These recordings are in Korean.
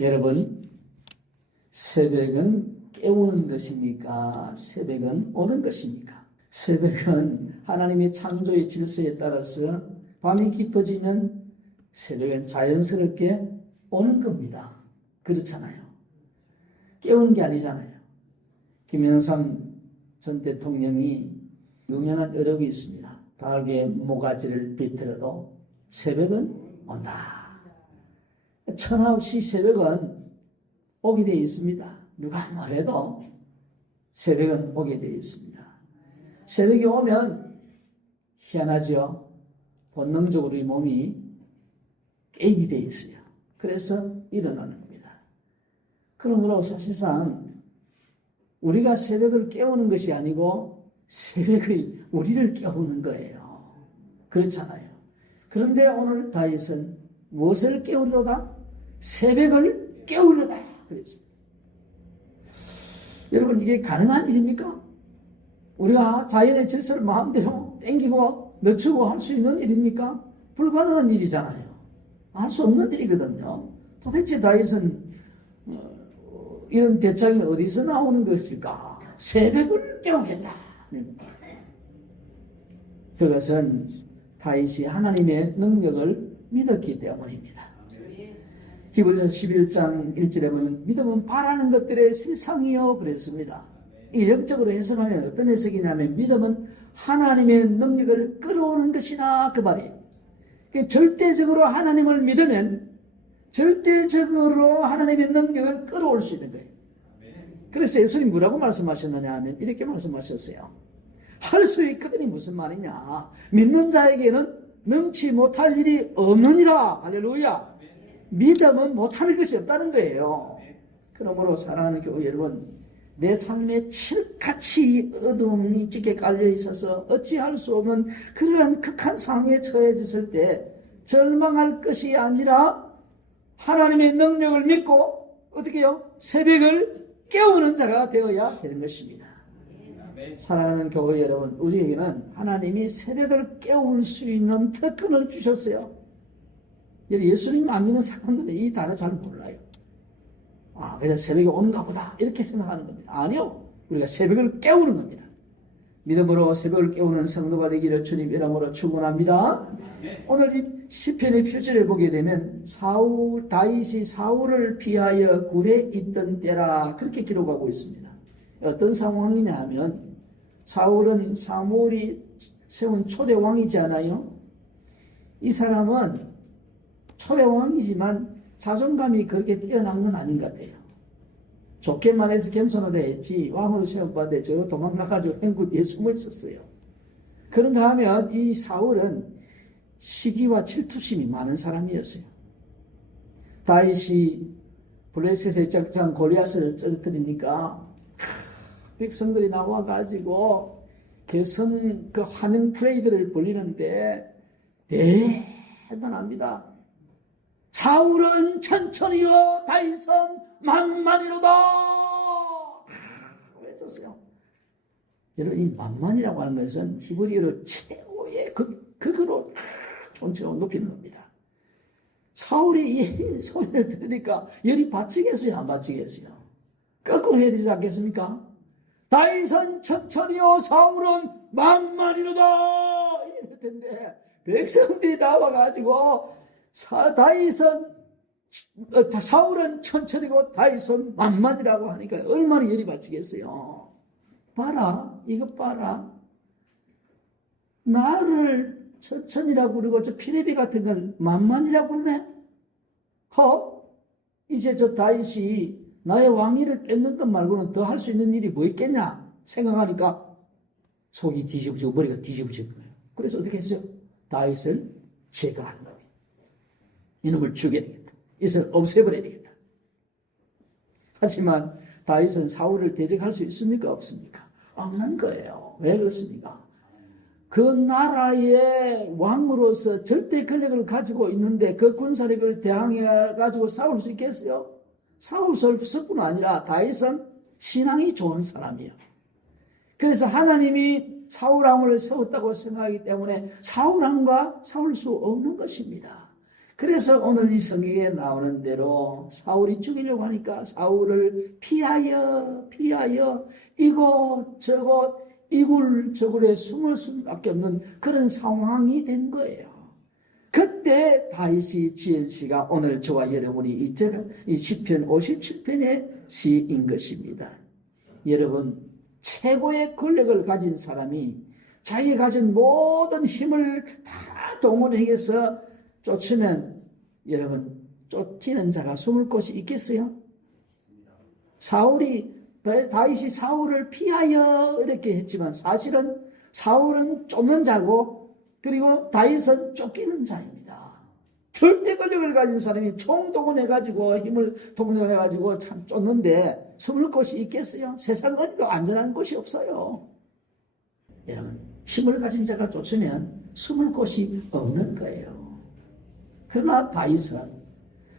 여러분, 새벽은 깨우는 것입니까? 새벽은 오는 것입니까? 새벽은 하나님의 창조의 질서에 따라서 밤이 깊어지면 새벽은 자연스럽게 오는 겁니다. 그렇잖아요. 깨우는 게 아니잖아요. 김영삼 전 대통령이 유명한 어록이 있습니다. 닭의 모가지를 비틀어도 새벽은 온다. 천하없이 새벽은 오게 되어 있습니다. 누가 뭐래도 새벽은 오게 되어 있습니다. 새벽이 오면 희한하죠. 본능적으로 이 몸이 깨게 되어 있어요. 그래서 일어나는 겁니다. 그러므로 사실상 우리가 새벽을 깨우는 것이 아니고 새벽이 우리를 깨우는 거예요. 그렇잖아요. 그런데 오늘 다윗은 무엇을 깨우려다? 새벽을 깨우려다 그랬습니다. 여러분, 이게 가능한 일입니까? 우리가 자연의 질서를 마음대로 땡기고 늦추고 할 수 있는 일입니까? 불가능한 일이잖아요. 할 수 없는 일이거든요. 도대체 다윗은 이런 배짱이 어디서 나오는 것일까? 새벽을 깨우겠다. 그것은 다윗이 하나님의 능력을 믿었기 때문입니다. 히브리서 11장 1절에 보면 믿음은 바라는 것들의 실상이요 그랬습니다. 이 영적으로 해석하면 어떤 해석이냐면 믿음은 하나님의 능력을 끌어오는 것이다 그 말이에요. 절대적으로 하나님을 믿으면 절대적으로 하나님의 능력을 끌어올 수 있는 거예요. 그래서 예수님이 뭐라고 말씀하셨느냐 하면 이렇게 말씀하셨어요. 할 수 있거든이 무슨 말이냐. 믿는 자에게는 능치 못할 일이 없느니라. 할렐루야. 믿음은 못하는 것이 없다는 거예요. 그러므로 사랑하는 교회 여러분, 내 삶에 칠같이 어둠이 짙게 깔려 있어서 어찌할 수 없는 그러한 극한 상황에 처해졌을 때 절망할 것이 아니라 하나님의 능력을 믿고 어떻게 해요? 새벽을 깨우는 자가 되어야 되는 것입니다. 사랑하는 교회 여러분, 우리에게는 하나님이 새벽을 깨울 수 있는 특권을 주셨어요. 예수님 안 믿는 사람들은 이 단어 잘 몰라요. 그냥 새벽에 온가 보다 이렇게 생각하는 겁니다. 아니요, 우리가 새벽을 깨우는 겁니다. 믿음으로 새벽을 깨우는 성도가 되기를 주님 이름으로 축원합니다. 오늘 이 시편의 표절을 보게 되면 다윗이 사울을 피하여 굴에 있던 때라 그렇게 기록하고 있습니다. 어떤 상황이냐 하면 사울은 사무엘이 세운 초대 왕이지 않아요? 이 사람은 초대 왕이지만 자존감이 그렇게 뛰어난 건 아닌 것 같아요. 좋게 말해서 겸손하다 했지 왕으로 세움받아 저 도망가가지고 행구 뒤에 숨을 썼어요. 그런가 하면 이 사울은 시기와 질투심이 많은 사람이었어요. 다윗이 블레셋의 적장 골리앗을 쩌뜨리니까 백성들이 나와가지고 개선 그 환영 프레이드를 벌리는데 대단합니다. 사울은 천천히요 다윗은 만만이로다 외쳤어요. 여러분, 이 만만이라고 하는 것은 히브리어로 최고의 극으로 존칭하고 높이는 겁니다. 사울이 이 소리를 들으니까 열이 받치겠어요 안 받치겠어요? 거꾸로 해야 되지 않겠습니까? 다윗은 천천히요 사울은 만만이로다 이럴 텐데 백성들이 나와가지고 사울은 천천히고 다윗은 만만이라고 하니까 얼마나 열이 받치겠어요. 봐라, 이것 봐라. 나를 천천히라고 그러고 저 피레비 같은 걸 만만이라고 그러네. 이제 저 다윗이 나의 왕위를 뺏는 것 말고는 더 할 수 있는 일이 뭐 있겠냐 생각하니까 속이 뒤집어지고 머리가 뒤집어진 거예요. 그래서 어떻게 했어요? 다윗을 제거하는 거예요. 이놈을 죽여야 되겠다. 이것을 없애버려야 되겠다. 하지만 다윗은 사울을 대적할 수 있습니까? 없습니까? 없는 거예요. 왜 그렇습니까? 그 나라의 왕으로서 절대 권력을 가지고 있는데 그 군사력을 대항해가지고 싸울 수 있겠어요? 싸울 수 없을 뿐 아니라 다윗은 신앙이 좋은 사람이에요. 그래서 하나님이 사울왕을 세웠다고 생각하기 때문에 사울왕과 싸울 수 없는 것입니다. 그래서 오늘 이 성경에 나오는 대로 사울이 죽이려고 하니까 사울을 피하여 이곳 저곳 이굴 저굴에 숨을 수밖에 없는 그런 상황이 된 거예요. 그때 다윗이 지은 시가 오늘 저와 여러분이 이 시편 57편의 시인 것입니다. 여러분, 최고의 권력을 가진 사람이 자기가 가진 모든 힘을 다 동원해서 쫓으면 여러분, 쫓기는 자가 숨을 곳이 있겠어요? 다윗이 사울을 피하여 이렇게 했지만 사실은 사울은 쫓는 자고 그리고 다윗은 쫓기는 자입니다. 절대 권력을 가진 사람이 총 동원해가지고 힘을 동원해가지고 참 쫓는데 숨을 곳이 있겠어요? 세상 어디도 안전한 곳이 없어요. 여러분, 힘을 가진 자가 쫓으면 숨을 곳이 없는 거예요. 그러나 다윗은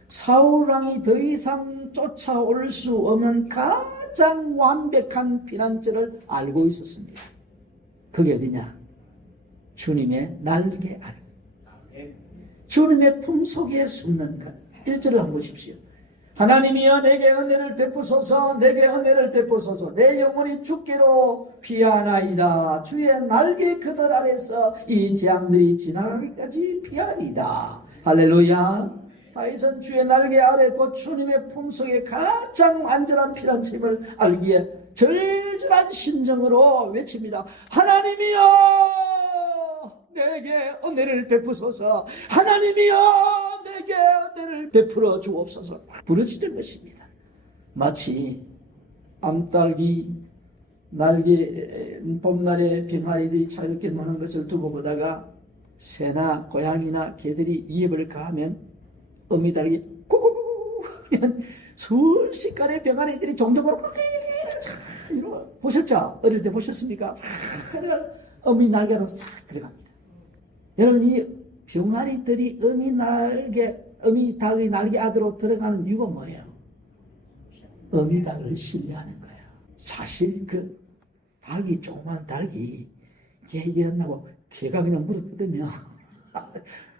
사울왕이 더 이상 쫓아올 수 없는 가장 완벽한 피난처를 알고 있었습니다. 그게 어디냐? 주님의 날개 아래, 주님의 품속에 숨는 것. 1절을 한번 보십시오. 하나님이여 내게 은혜를 베푸소서, 내게 은혜를 베푸소서. 내 영혼이 주께로 피하나이다. 주의 날개 그들 아래서 이 재앙들이 지나가기까지 피하리이다. 할렐루야. 다윗은 주의 날개 아래 곧 주님의 품속에 가장 안전한 피난처임을 알기에 절절한 심정으로 외칩니다. 하나님이여 내게 은혜를 베푸소서. 하나님이여 내게 은혜를 베풀어 주옵소서. 부르짖은 것입니다. 마치 암딸기 날개 봄날에 병아리들이 자유롭게 노는 것을 두고 보다가 새나 고양이나 개들이 위협을 가하면 어미닭이 꾸꾸꾸 하면 순식간에 병아리들이 종종으로 보셨죠? 어릴 때 보셨습니까? 어미 날개로 싹 들어갑니다. 여러분, 이 병아리들이 어미 닭의 날개 안으로 들어가는 이유가 뭐예요? 어미 닭을 신뢰하는 거예요. 사실 그 닭이, 조그만 닭이 개 일어나고 개가 그냥 물어뜯으면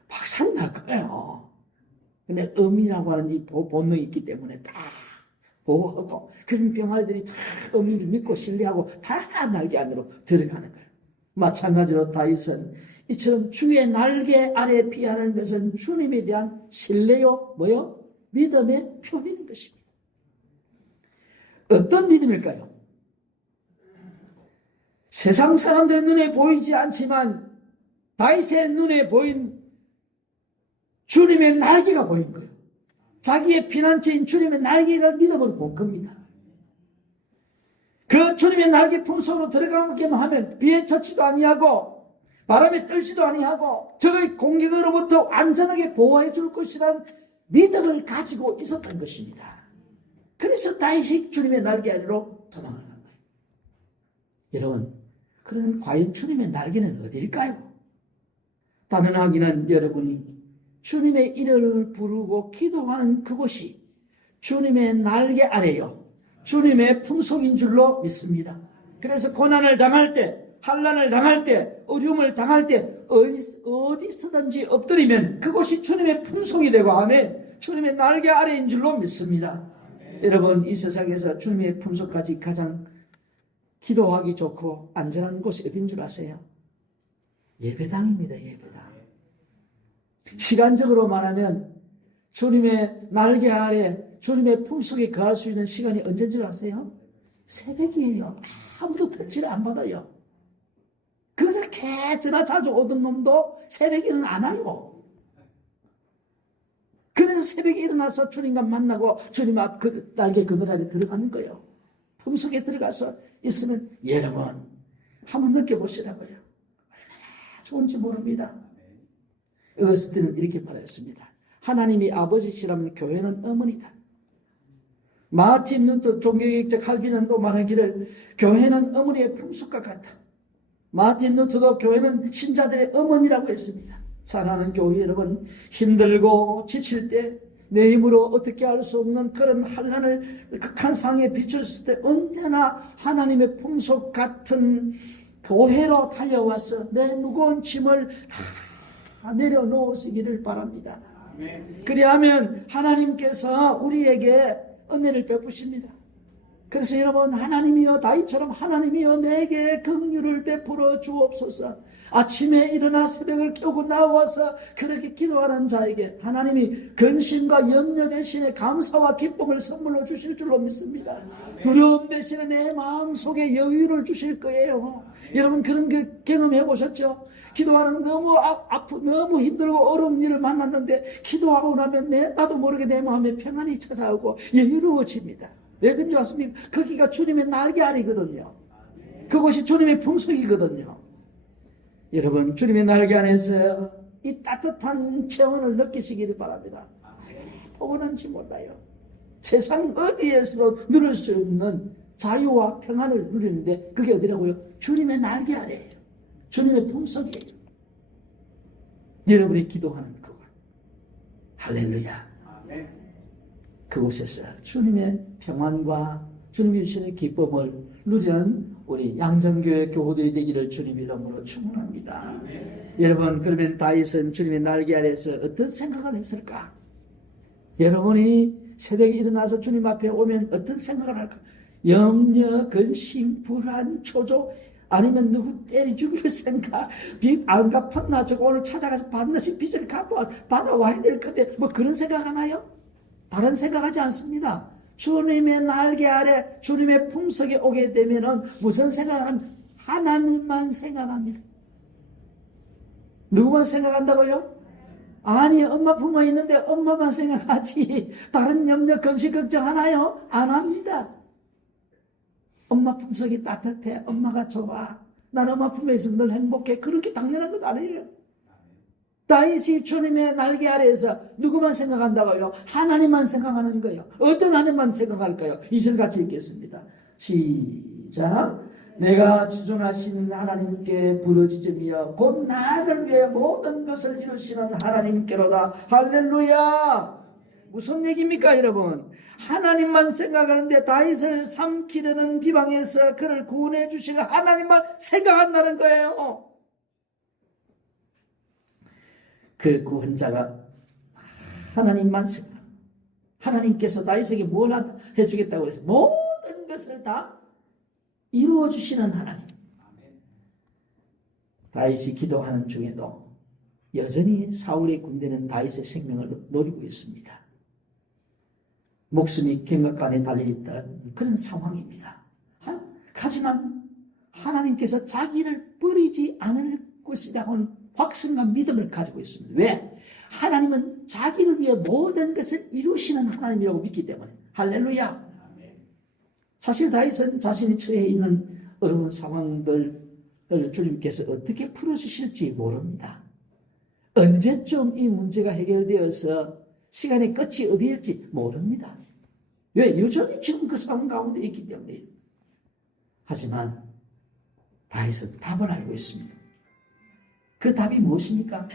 박살 날 거예요. 근데 어미라고 하는 이 본능이 있기 때문에 다 보호하고, 그런 병아리들이 다 어미를 믿고 신뢰하고 다 날개 안으로 들어가는 거예요. 마찬가지로 다윗은 이처럼 주의 날개 아래 피하는 것은 주님에 대한 신뢰요, 뭐요? 믿음의 표현인 것입니다. 어떤 믿음일까요? 세상 사람들의 눈에 보이지 않지만 다윗의 눈에 보인 주님의 날개가 보인 거예요. 자기의 피난처인 주님의 날개를 믿음으로 본 겁니다. 그 주님의 날개 품속으로 들어가기만 하면 비에 젖지도 아니하고 바람에 떨지도 아니하고 적의 공격으로부터 안전하게 보호해 줄 것이라는 믿음을 가지고 있었던 것입니다. 그래서 다윗이 주님의 날개 아래로 도망을 간 거예요. 여러분, 그러면 과연 주님의 날개는 어디일까요? 단언하기는 여러분이 주님의 이름을 부르고 기도하는 그곳이 주님의 날개 아래요, 주님의 품속인 줄로 믿습니다. 그래서 고난을 당할 때, 환난을 당할 때, 어려움을 당할 때 어디서든지 엎드리면 그곳이 주님의 품속이 되고 아멘, 주님의 날개 아래인 줄로 믿습니다. 여러분, 이 세상에서 주님의 품속까지 가장 기도하기 좋고 안전한 곳이 어딘 줄 아세요? 예배당입니다. 예배당. 시간적으로 말하면 주님의 날개 아래, 주님의 품속에 거할 수 있는 시간이 언제인 줄 아세요? 새벽이에요. 아무도 터치를 안 받아요. 그렇게 전화 자주 오던 놈도 새벽에는 안 와요. 그래서 새벽에 일어나서 주님과 만나고 주님 앞 그 날개 그늘 아래 들어가는 거예요. 품속에 들어가서 있으면 여러분 한번 느껴보시라고요. 얼마나 좋은지 모릅니다. 어거스틴은 이렇게 말했습니다. 하나님이 아버지시라면 교회는 어머니다. 마틴 루터 종교개혁자 칼빈은 또 말하기를 교회는 어머니의 품속과 같다. 마틴 루터도 교회는 신자들의 어머니라고 했습니다. 사랑하는 교회 여러분, 힘들고 지칠 때 내 힘으로 어떻게 할 수 없는 그런 환난을 극한 상황에 비쳤을 때 언제나 하나님의 품속 같은 교회로 달려와서 내 무거운 짐을 다 내려놓으시기를 바랍니다. 그리하면 하나님께서 우리에게 은혜를 베푸십니다. 그래서 여러분, 하나님이여, 다윗처럼 하나님이여 내게 긍휼을 베풀어 주옵소서. 아침에 일어나 새벽을 깨우고 나와서 그렇게 기도하는 자에게 하나님이 근심과 염려 대신에 감사와 기쁨을 선물로 주실 줄로 믿습니다. 두려움 대신에 내 마음속에 여유를 주실 거예요. 여러분, 그런 그 경험해 보셨죠? 기도하는 너무 너무 힘들고 어려운 일을 만났는데 기도하고 나면 나도 모르게 내 마음에 평안이 찾아오고 여유로워집니다. 왜 그런 줄 아십니까? 거기가 주님의 날개 아래거든요. 그곳이 주님의 품속이거든요. 여러분, 주님의 날개 안에서 이 따뜻한 체온을 느끼시기를 바랍니다. 포근한지 몰라요. 세상 어디에서도 누릴 수 없는 자유와 평안을 누리는데 그게 어디라고요? 주님의 날개 아래예요. 주님의 품속이에요. 여러분이 기도하는 그곳, 할렐루야. 그곳에서 주님의 평안과 주님이 주시는 기쁨을 누리는 우리 양정교회 교우들이 되기를 주님 이름으로 축원합니다. 여러분, 그러면 다윗은 주님의 날개 아래에서 어떤 생각을 했을까? 여러분이 새벽에 일어나서 주님 앞에 오면 어떤 생각을 할까? 염려, 근심, 불안, 초조, 아니면 누구 때리 죽일 생각, 빚 안 갚았나, 저거 오늘 찾아가서 반드시 빚을 받아와야 될 건데, 뭐 그런 생각 하나요? 다른 생각하지 않습니다. 주님의 날개 아래 주님의 품속에 오게 되면은 무슨 생각은 하나님만 생각합니다. 누구만 생각한다고요? 아니, 엄마 부모 있는데 엄마만 생각하지 다른 염려 근심 걱정 하나요? 안 합니다. 엄마 품속이 따뜻해. 엄마가 좋아. 난 엄마 품에 있으면 늘 행복해. 그렇게 당연한 것 아니에요. 다윗이 주님의 날개 아래에서 누구만 생각한다고요? 하나님만 생각하는 거예요. 어떤 하나님만 생각할까요? 2절 같이 읽겠습니다. 시작. 내가 지존하신 하나님께 부르짖으며 곧 나를 위해 모든 것을 이루시는 하나님께로다. 할렐루야. 무슨 얘기입니까, 여러분? 하나님만 생각하는데 다윗을 삼키려는 비방에서 그를 구원해 주실 하나님만 생각한다는 거예요. 그 구원자가 하나님만 생각. 하나님께서 다윗에게 뭘 해주겠다고 해서 모든 것을 다 이루어 주시는 하나님. 다윗이 기도하는 중에도 여전히 사울의 군대는 다윗의 생명을 노리고 있습니다. 목숨이 경각간에 달려있던 그런 상황입니다. 하지만 하나님께서 자기를 버리지 않을 것이라는 확신과 믿음을 가지고 있습니다. 왜? 하나님은 자기를 위해 모든 것을 이루시는 하나님이라고 믿기 때문에. 할렐루야. 사실 다윗은 자신이 처해 있는 어려운 상황들을 주님께서 어떻게 풀어주실지 모릅니다. 언제쯤 이 문제가 해결되어서 시간의 끝이 어디일지 모릅니다. 왜? 여전히 지금 그 상황 가운데 있기 때문에. 하지만 다윗은 답을 알고 있습니다. 그 답이 무엇입니까?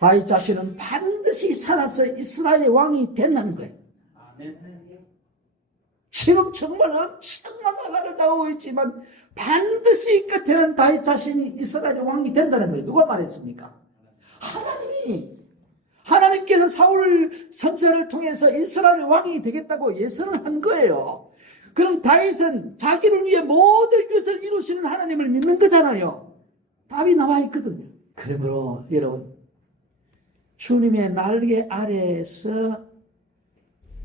다윗 자신은 반드시 살아서 이스라엘의 왕이 된다는 거예요. 지금 정말 엄청난 나라를 나오고 있지만 반드시 끝에는 다윗 자신이 이스라엘의 왕이 된다는 거예요. 누가 말했습니까? 하나님이. 하나님께서 사울 선지자를 통해서 이스라엘의 왕이 되겠다고 예언을 한 거예요. 그럼 다윗은 자기를 위해 모든 것을 이루시는 하나님을 믿는 거잖아요. 답이 나와 있거든요. 그러므로 여러분, 주님의 날개 아래에서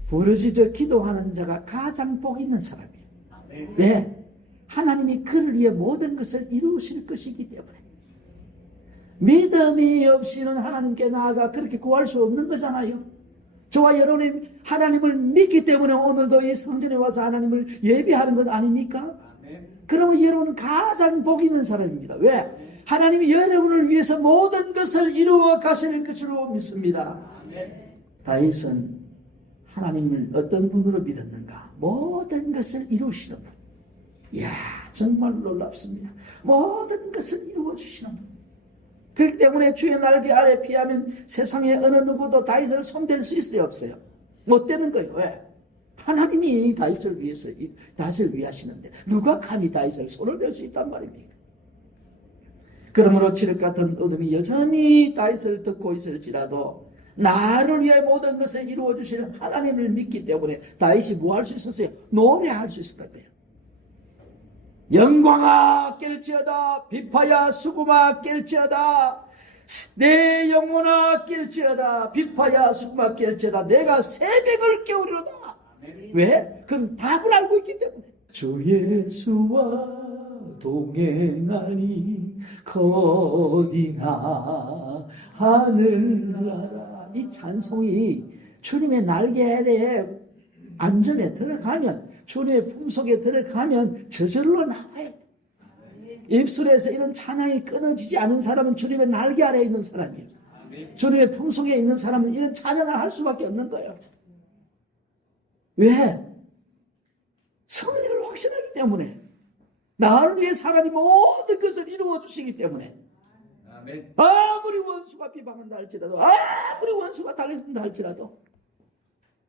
부르짖어 기도하는 자가 가장 복 있는 사람이에요. 왜? 하나님이 그를 위해 모든 것을 이루실 것이기 때문에. 믿음이 없이는 하나님께 나아가 그렇게 구할 수 없는 거잖아요. 저와 여러분이 하나님을 믿기 때문에 오늘도 이 성전에 와서 하나님을 예배하는 것 아닙니까? 그러면 여러분은 가장 복 있는 사람입니다. 왜? 하나님이 여러분을 위해서 모든 것을 이루어 가실 것으로 믿습니다. 다윗은 하나님을 어떤 분으로 믿었는가? 모든 것을 이루시는 분. 이야, 정말 놀랍습니다. 모든 것을 이루어 주시는 분. 그렇기 때문에 주의 날개 아래 피하면 세상에 어느 누구도 다윗을 손댈 수 있어요, 없어요? 못 되는 거예요. 왜? 하나님이 다윗을 위해서, 다윗을 위하시는데 누가 감히 다윗을 손을 댈 수 있단 말입니까? 그러므로 칠흑 같은 어둠이 여전히 다윗을 듣고 있을지라도 나를 위해 모든 것을 이루어 주시는 하나님을 믿기 때문에 다윗이 뭐 할 수 있었어요? 노래할 수 있었던 거예요. 영광아 깰지어다, 비파야 수구마 깰지어다, 내 영혼아 깰지어다, 비파야 수구마 깰지어다, 내가 새벽을 깨우리로다. 왜? 그건 답을 알고 있기 때문에. 주 예수와 동행하니 거디나 하늘나라. 이 찬송이 주님의 날개 아래 안전에 들어가면, 주님의 품속에 들어가면 저절로 나와요. 입술에서 이런 찬양이 끊어지지 않은 사람은 주님의 날개 아래에 있는 사람이에요. 주님의 품속에 있는 사람은 이런 찬양을 할 수밖에 없는 거예요. 왜? 승리를 확신하기 때문에. 나를 위해 하나님 모든 것을 이루어 주시기 때문에. 아멘. 아무리 원수가 비방한다 할지라도, 아무리 원수가 달린다 할지라도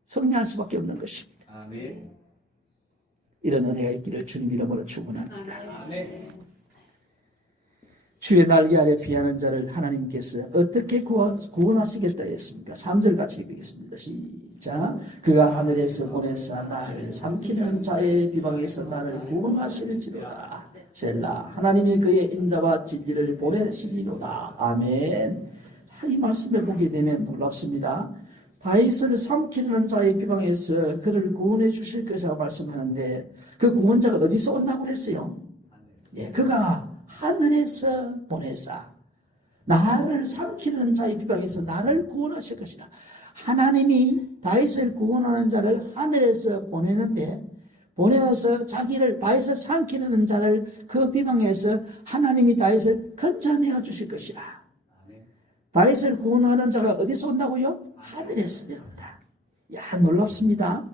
승리할 수밖에 없는 것입니다. 아멘. 이런 은혜가 있기를 주님 이름으로 축원합니다. 아멘. 주의 날개 아래 피하는 자를 하나님께서 어떻게 구원하시겠다 했습니까? 3절 같이 읽겠습니다. 시작. 그가 하늘에서 보내사 나를 삼키는 자의 비방에서 나를 구원하시는지로다. 셀라. 하나님이 그의 인자와 진리를 보내시리로다. 아멘. 이 말씀을 보게 되면 놀랍습니다. 다윗을 삼키는 자의 비방에서 그를 구원해 주실 것이라고 말씀하는데, 그 구원자가 어디서 온다고 그랬어요? 예, 그가 하늘에서 보내사 나를 삼키는 자의 비방에서 나를 구원하실 것이라. 하나님이 다윗을 구원하는 자를 하늘에서 보내는데, 보내어서 자기를 다윗을 삼키는 자를 그 비방에서 하나님이 다윗을 건져내어 주실 것이라. 다윗을 구원하는 자가 어디서 온다고요? 하늘에서 내려온다. 야, 놀랍습니다.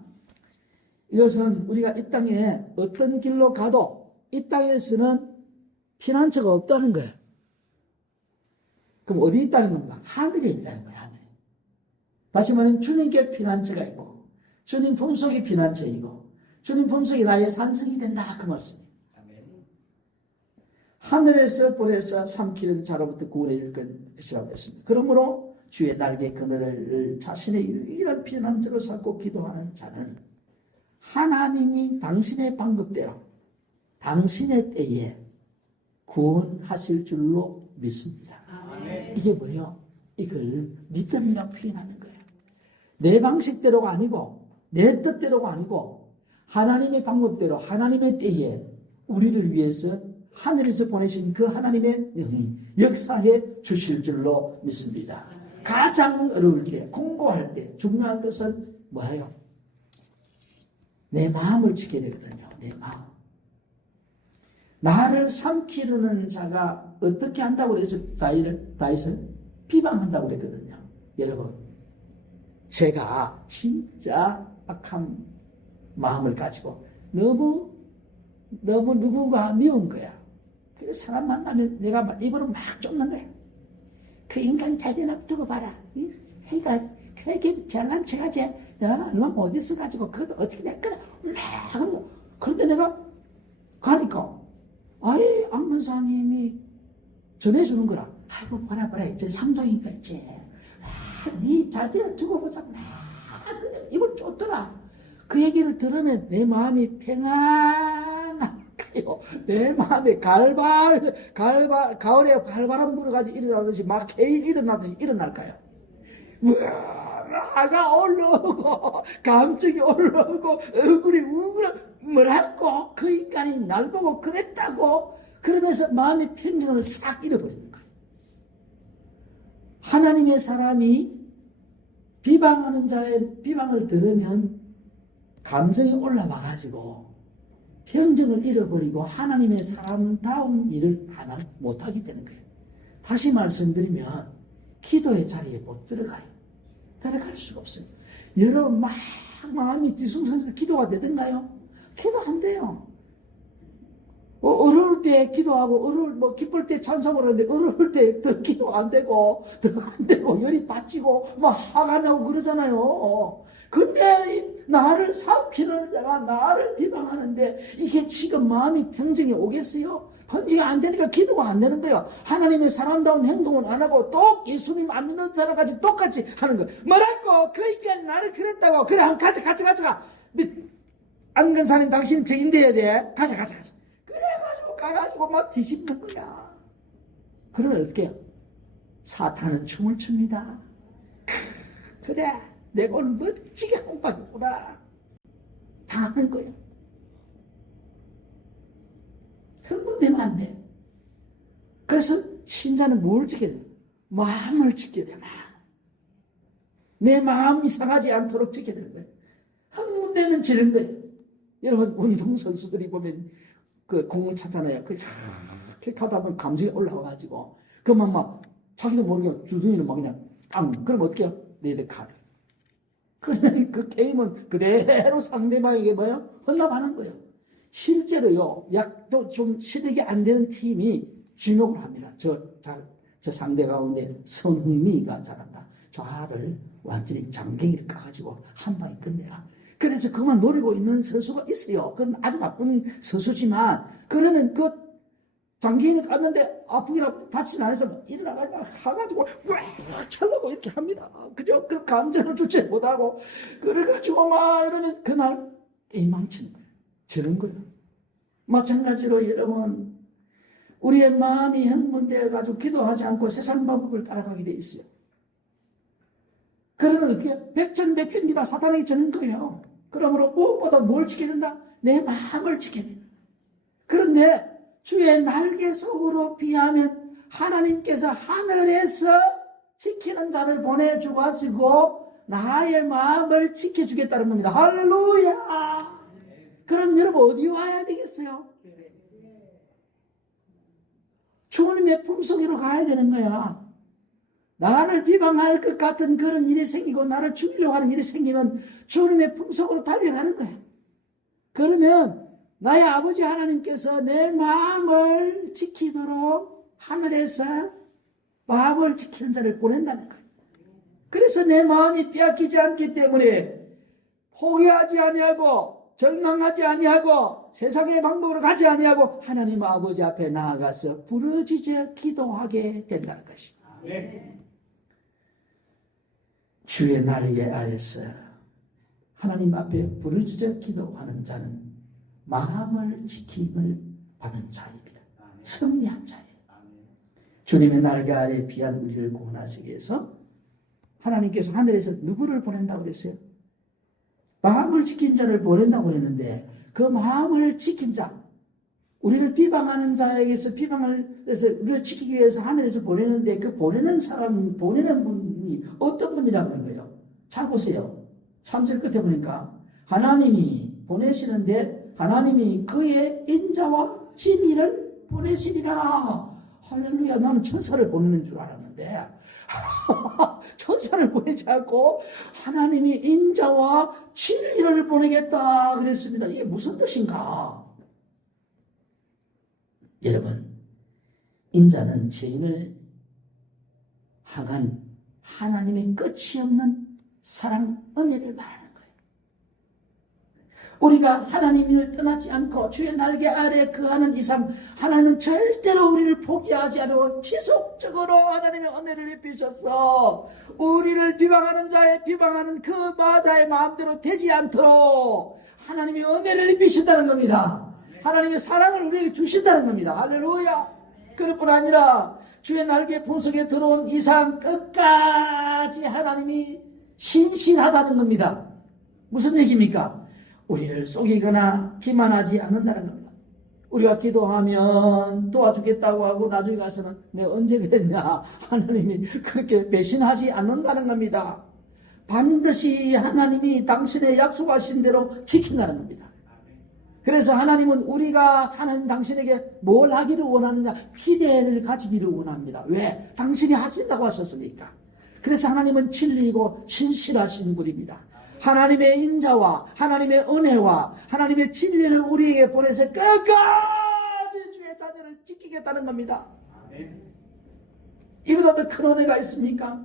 이것은 우리가 이 땅에 어떤 길로 가도 이 땅에서는 피난처가 없다는 거예요. 그럼 어디 있다는 겁니까? 하늘에 있다는 거예요. 하늘에. 다시 말하면 주님께 피난처가 있고, 주님 품속이 피난처이고, 주님 품속이 나의 산성이 된다. 그 말씀이에요. 하늘에서 보내서 삼키는 자로부터 구원해 줄 것이라고 했습니다. 그러므로 주의 날개 그늘을 자신의 유일한 피난처로 삼고 기도하는 자는 하나님이 당신의 방법대로 당신의 때에 구원하실 줄로 믿습니다. 아멘. 이게 뭐예요? 이걸 믿음이라고 표현하는 거예요. 내 방식대로가 아니고 내 뜻대로가 아니고 하나님의 방법대로 하나님의 때에 우리를 위해서 하늘에서 보내신 그 하나님의 영이 역사해 주실 줄로 믿습니다. 가장 어려울 때, 공고할 때 중요한 것은 뭐예요? 내 마음을 지켜야 되거든요. 내 마음. 나를 삼키려는 자가 어떻게 한다고 그래서 다윗을 비방한다고 그랬거든요. 여러분, 제가 진짜 악한 마음을 가지고 너무 누구가 미운 거야. 그래서 사람 만나면 내가 입으로 막 쫓는 거야. 그 인간 잘 되나 두고 봐라. 걔가 그렇게 잘난 척하지. 내가 얼마 못 있어가지고 그것도 어떻게 될 거다. 막 그런데 내가 가니까 아예 안문사님이 전해주는 거라. 아이고 봐라 이제 삼종이니까 이제 니 잘 되나 두고 보자. 막 그래 입을 쫓더라. 그 얘기를 들으면 내 마음이 평안할까요? 내 마음에 가을에 갈바람 불어가지고 일어나듯이 막 해일 일어나듯이 일어날까요? 화가 올라오고 감정이 올라오고 얼굴이 뭐랄까 그 인간이 날 보고 그랬다고 그러면서 마음의 평정을 싹 잃어버리는 거예요. 하나님의 사람이 비방하는 자의 비방을 들으면 감정이 올라와가지고 평정을 잃어버리고 하나님의 사람다운 일을 하나 못하게 되는 거예요. 다시 말씀드리면 기도의 자리에 못 들어가요. 들어갈 수가 없어요. 여러분 막 마음이 뒤숭숭해서 기도가 되던가요? 기도 안 돼요. 어려울 때 기도하고 기쁠 때 찬송을 하는데 어려울 때 더 기도 안 되고 열이 받치고 막 화가 나고 그러잖아요. 근데 나를 삼키는 자가 나를 비방하는데 이게 지금 마음이 평정이 오겠어요? 번지가 안 되니까 기도가 안 되는 거예요. 하나님의 사람다운 행동은 안 하고 또 예수님 안 믿는 사람까지 똑같이 하는 거예요. 뭐랄까 그 인간이 나를 그랬다고. 그래 한번 가자. 안근사님 당신 증인돼야 돼. 가자. 그래가지고 가가지고 막 뒤집는 거야. 그러면 어떻게 해요? 사탄은 춤을 춥니다. 그래 내가 오늘 멋지게 한 바구나 당하는 거예요. 흥분되면 안 돼. 그래서 신자는 뭘 지켜야 돼? 마음을 지켜야 돼. 내 마음이 상하지 않도록 지켜야 되는 거예요. 흥분되면 지는 거예요. 여러분 운동선수들이 보면 그 공을 찾잖아요. 그렇게 가다 보면 감정이 올라와가지고 그만 막 자기도 모르게 주둥이는 막 그냥 그럼 어떻게 해요? 레드카드. 그러면 그 게임은 그대로 상대방에게 뭐예요? 헌납하는 거예요. 실제로요, 약도 좀 실력이 안 되는 팀이 주목을 합니다. 저 상대 가운데 선흥미가 잘한다. 저를 완전히 장경이를 까가지고 한 방에 끝내라. 그래서 그만 노리고 있는 선수가 있어요. 그건 아주 나쁜 선수지만, 그러면 그 장기인을 깠는데 아프기라도 다치진 않아서 일어나가지고 가가지고 꽉 차려고 이렇게 합니다. 그죠? 그 감정을 주체 못하고 그래가지고 막 이러면 그날 게임 망치는 거예요. 저런 거예요. 마찬가지로 여러분 우리의 마음이 흥분되어가지고 기도하지 않고 세상 방법을 따라가게 돼 있어요. 그러면 어떻게 백전백패입니다. 사탄에게 저는 거예요. 그러므로 무엇보다 뭘 지켜야 된다? 내 마음을 지켜야 된다. 그런데 주의 날개 속으로 피하면 하나님께서 하늘에서 지키는 자를 보내주고 하시고 나의 마음을 지켜주겠다는 겁니다. 할렐루야. 그럼 여러분 어디 와야 되겠어요? 주님의 품속으로 가야 되는 거야. 나를 비방할 것 같은 그런 일이 생기고 나를 죽이려고 하는 일이 생기면 주님의 품속으로 달려가는 거야. 그러면 나의 아버지 하나님께서 내 마음을 지키도록 하늘에서 마음을 지키는 자를 보낸다는 거예요. 그래서 내 마음이 빼앗기지 않기 때문에 포기하지 아니하고 절망하지 아니하고 세상의 방법으로 가지 아니하고 하나님 아버지 앞에 나아가서 부르짖어 기도하게 된다는 것입니다. 주의 날개 아래서 하나님 앞에 부르짖어 기도하는 자는 마음을 지킴을 받은 자입니다. 승리한 자예요. 주님의 날개 아래 비한 우리를 구원하시기 위해서 하나님께서 하늘에서 누구를 보낸다고 그랬어요? 마음을 지킨 자를 보낸다고 했는데 그 마음을 지킨 자, 우리를 비방하는 자에게서 비방을 해서 우리를 지키기 위해서 하늘에서 보내는데 그 보내는 사람, 보내는 분이 어떤 분이라고 하는 거예요? 잘 보세요. 3절 끝에 보니까 하나님이 보내시는데 하나님이 그의 인자와 진리를 보내시리라. 할렐루야. 나는 천사를 보내는 줄 알았는데 천사를 보내지 않고 하나님이 인자와 진리를 보내겠다 그랬습니다. 이게 무슨 뜻인가? 여러분, 인자는 죄인을 향한 하나님의 끝이 없는 사랑, 은혜를 말하는 거예요. 우리가 하나님을 떠나지 않고 주의 날개 아래 거하는 이상 하나님은 절대로 우리를 포기하지 않고 지속적으로 하나님의 은혜를 입히셔서 우리를 비방하는 자의 비방하는 그 마자의 마음대로 되지 않도록 하나님의 은혜를 입히신다는 겁니다. 하나님의 사랑을 우리에게 주신다는 겁니다. 할렐루야. 그럴 뿐 아니라 주의 날개 품속에 들어온 이상 끝까지 하나님이 신실하다는 겁니다. 무슨 얘기입니까? 우리를 속이거나 기만하지 않는다는 겁니다. 우리가 기도하면 도와주겠다고 하고 나중에 가서는 내가 언제 그랬냐, 하나님이 그렇게 배신하지 않는다는 겁니다. 반드시 하나님이 당신의 약속하신 대로 지킨다는 겁니다. 그래서 하나님은 우리가 하나님 당신에게 뭘 하기를 원하느냐, 기대를 가지기를 원합니다. 왜? 당신이 하신다고 하셨으니까. 그래서 하나님은 진리이고 신실하신 분입니다. 하나님의 인자와 하나님의 은혜와 하나님의 진리를 우리에게 보내서 끝까지 주의 자녀를 지키겠다는 겁니다. 이보다 더 큰 은혜가 있습니까?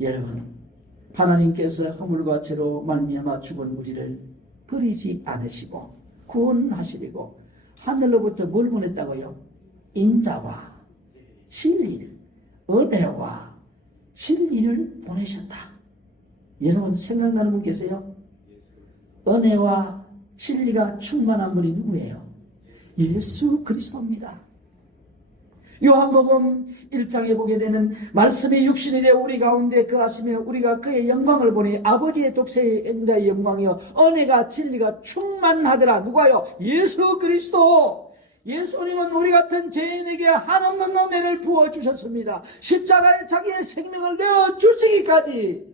여러분, 하나님께서 허물과 죄로 말미암아 죽은 우리를 버리지 않으시고 구원하시리고 하늘로부터 뭘 보냈다고요? 인자와 진리를, 은혜와 진리를 보내셨다. 여러분 생각나는 분 계세요? 은혜와 진리가 충만한 분이 누구예요? 예수 그리스도입니다. 요한복음 1장에 보게 되는 말씀이 육신이 되어 우리 가운데 거하시며 우리가 그의 영광을 보니 아버지의 독생의 인자의 영광이요 은혜가 진리가 충만하더라. 누가요? 예수 그리스도. 예수님은 우리 같은 죄인에게 한없는 은혜를 부어주셨습니다. 십자가에 자기의 생명을 내어주시기까지,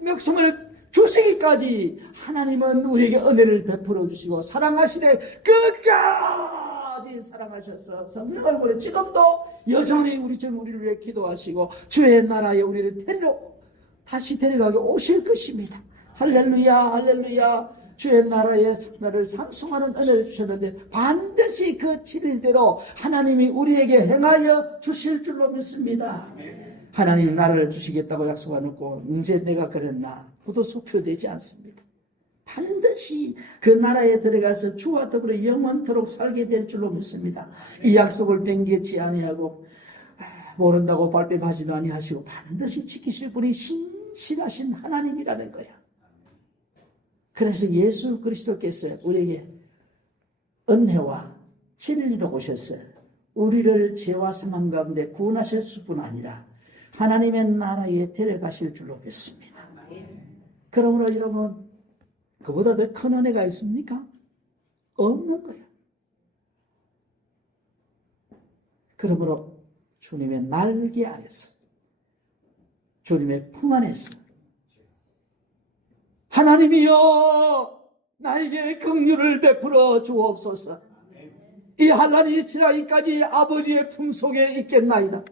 목숨을 주시기까지 하나님은 우리에게 은혜를 베풀어 주시고 사랑하시되 끝까지 사랑하셔서 성령을 보내 지금도 여전히 우리 주 우리를 위해 기도하시고 주의 나라에 우리를 다시 데려가게 오실 것입니다. 할렐루야, 할렐루야. 주의 나라의 나를 상승하는 은혜를 주셨는데 반드시 그 진리대로 하나님이 우리에게 행하여 주실 줄로 믿습니다. 하나님이 나라를 주시겠다고 약속해놓고 이제 내가 그랬나 부도수표되지 않습니다. 반드시 그 나라에 들어가서 주와 더불어 영원토록 살게 될 줄로 믿습니다. 이 약속을 변개치 아니하고 모른다고 발뺌하지도 아니하시고 반드시 지키실 분이 신실하신 하나님이라는 거야. 그래서 예수 그리스도께서 우리에게 은혜와 진리로 오셨어요. 우리를 죄와 사망 가운데 구원하실 뿐 아니라 하나님의 나라에 데려가실 줄로 믿습니다. 그러므로 여러분, 그보다 더 큰 은혜가 있습니까? 없는 거예요. 그러므로 주님의 날개 아래서, 주님의 품 안에서 하나님이여 나에게 긍휼을 베풀어 주옵소서. 이 환난이 지나기까지 아버지의 품속에 있겠나이다.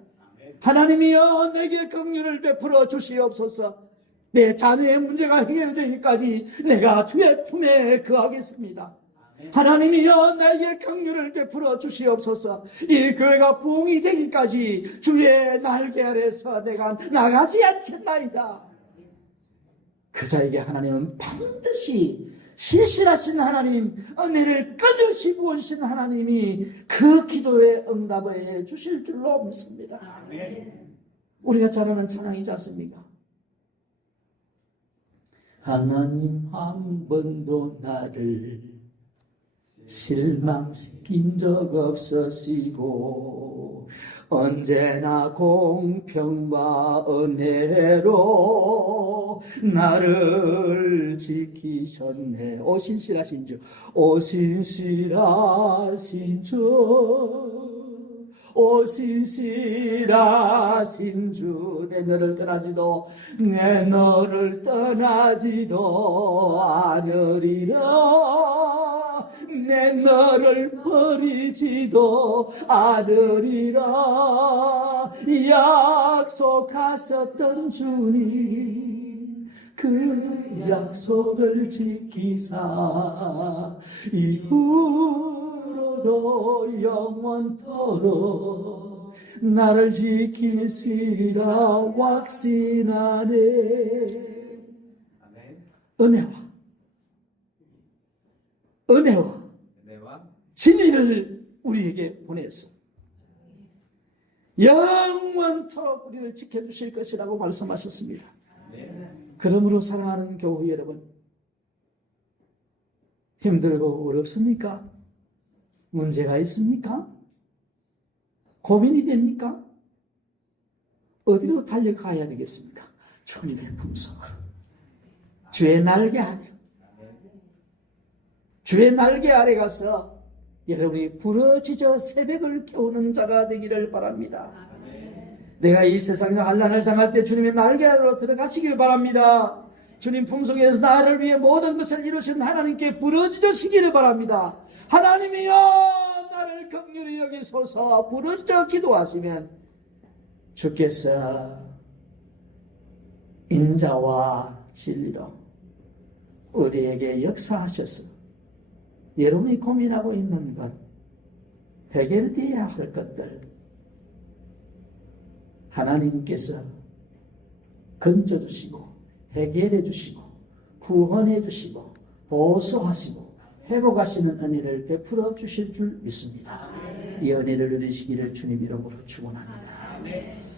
하나님이여 내게 긍휼을 베풀어 주시옵소서. 내 자녀의 문제가 해결되기까지 내가 주의 품에 거하겠습니다. 하나님이여 나에게 긍휼을 베풀어 주시옵소서. 이 교회가 부흥이 되기까지 주의 날개 아래서 내가 나가지 않겠나이다. 그 자에게 하나님은 반드시 신실하신 하나님, 은혜를 끊임없이 부어주신 하나님이 그 기도에 응답해 주실 줄로 믿습니다. 우리가 잘 아는 찬양이지 않습니까? 하나님 한 번도 나를 실망시킨 적 없으시고 언제나 공평과 은혜로 나를 지키셨네. 오 신실하신 주, 오 신실하신 주, 오 신실하신 주, 내 너를 떠나지도 않으리라. 내 너를 버리지도 않으리라. 약속하셨던 주님 그 약속을 지키사 이후로도 영원토록 나를 지키시리라 확신하네. 은혜와 진리를 우리에게 보내서 영원토록 우리를 지켜주실 것이라고 말씀하셨습니다. 그러므로 사랑하는 교회 여러분, 힘들고 어렵습니까? 문제가 있습니까? 고민이 됩니까? 어디로 달려가야 되겠습니까? 주님의 품속으로, 주의 날개 아래, 주의 날개 아래 가서 여러분이 부러지져 새벽을 깨우는 자가 되기를 바랍니다. 내가 이 세상에서 환난을 당할 때 주님의 날개 아래로 들어가시길 바랍니다. 주님 품속에서 나를 위해 모든 것을 이루신 하나님께 부러지시기를 바랍니다. 하나님이여 나를 긍휼히 여기소서. 부러져 기도하시면 주께서 인자와 진리로 우리에게 역사하셔서 여러분이 고민하고 있는 것, 해결되어야 할 것들 하나님께서 건져주시고 해결해 주시고 구원해 주시고 보수하시고 회복하시는 은혜를 베풀어 주실 줄 믿습니다. 이 은혜를 누리시기를 주님 이름으로 축원합니다.